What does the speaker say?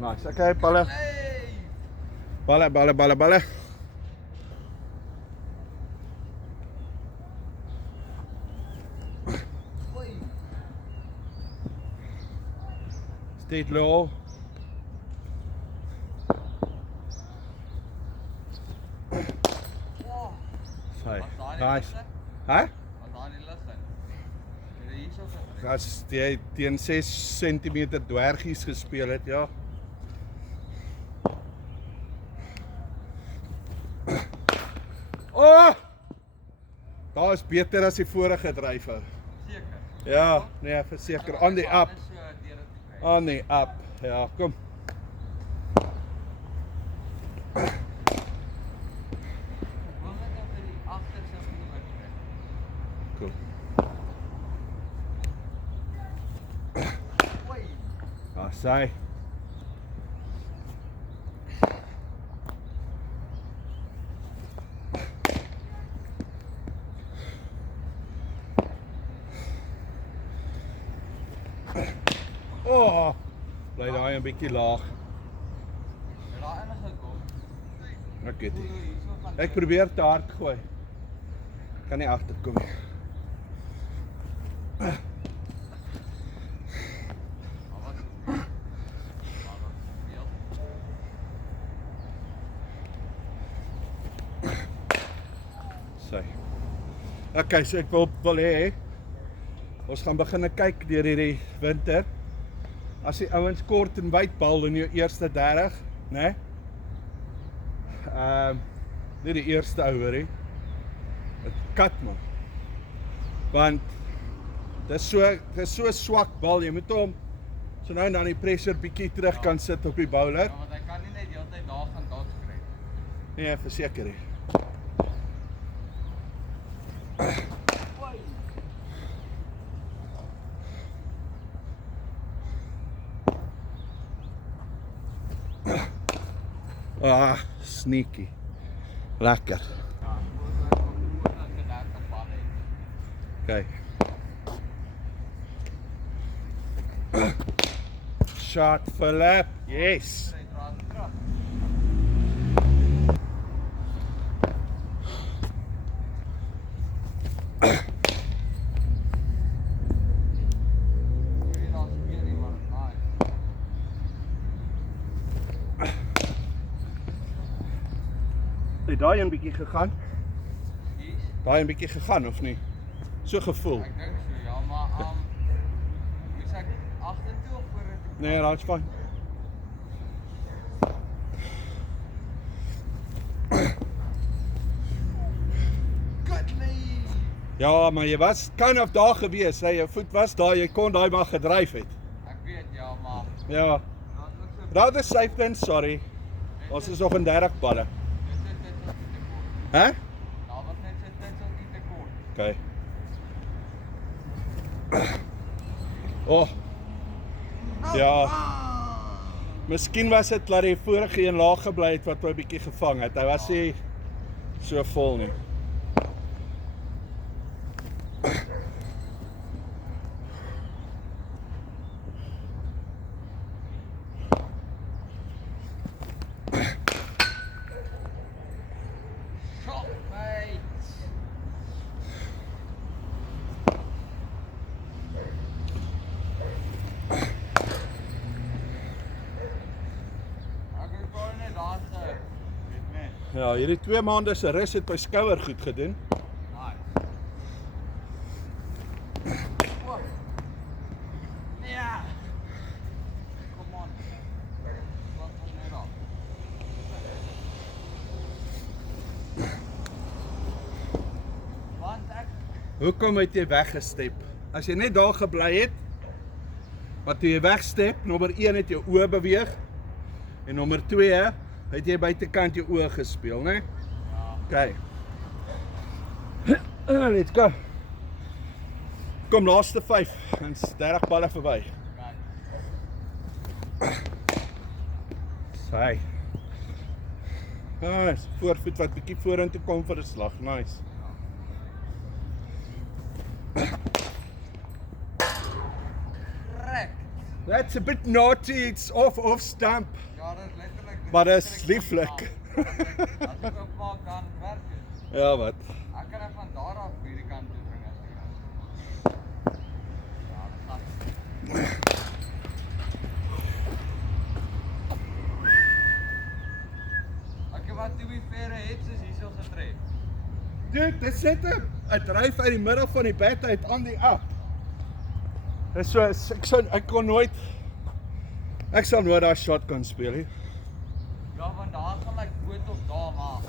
Nice, okay, balle. Balle. Steed low. Sorry. Nice. Hè? As jy teen 6 cm dwergies gespeel het, ja. Oh! Daar is beter as die vorige drywer. Seker. Ja, nee, verseker. On the up. On the up. Ja, kom. Cool. Ah, saai. Oh, bly daai 'n bietjie laag. Ek weet nie. Ek probeer te hard gooi. Kan nie agterkom nie. Sy. Okay, so ek wil hê ons gaan begin kyk deur hierdie winter. As die ouens kort en wyd bal in jou eerste 30, né? Nie die eerste ouer nie. Dit kat man. Want dis so swak bal, jy moet hom so nou en dan die pressure bietjie terug kan sit op die bowler. Ja, want hy kan nie net die hele tyd daar gaan dodge kry. Nee, verseker nie. Ah, sneaky. Lekker. Ja, moet gedink op bal hê. Okay. Shot for lap. Yes. Hy draai terug. Hier daar's weer iemand. Nice. Het daai 'n bietjie gegaan? Hier's. Daai 'n bietjie gegaan of nie? So gevoel. Ek dink so, ja, maar moes ek agtertoe of vorentoe? Nee, that's fine. Goodly. Ja, maar jy was kind of daar gewees, hè? Jou voet was daar, jy kon daai maar gedryf het. Ek weet ja, maar Ja. dat ook so. Rather safe than sorry. Ons is nog in 30 balle. Dit is te kort. Hè? Daar was net so te kort. Okay. Oh. Ja. Miskien was dit dat die vorige een laag gebly het wat hy 'n bietjie gevang het. Hy was nie so vol nie. Shot, mate. Ek het gewoon net daar weet me. Ja, hierdie 2 maande se rus het my skouer goed gedoen. Nice. Wow. Ja. Come on. Wat van net af. Want ek Hoekom het jy weggestep? As jy net daar gebly het, wat toe jy wegstep, nommer 1 het jou oë beweeg en nommer 2 het jy buitekant jou oë gespeel, né? ja. Okay. Let's go. Kom laaste 5, dan's 30 balle verby. Sy. Nice, voorvoet wat bietjie vorentoe kom vir 'n slag, nice. Rek. That's a bit naughty, it's off stamp. Ja, dat is letterlijk... Maar dat is lieflik. As ek oopmaak, dan werk het. Ja, wat? Ek kan van daar af hierdie kant toe bring as ek kan. Ja, dat gaat. Ek wat to be fair, het is hier so getref. Dude, dit sit 'n dryf uit die middel van die bed uit aan die app. Dis so ek sal nooit daai shotgun speel nie. Ja, want daar gaan like boot of daar maar.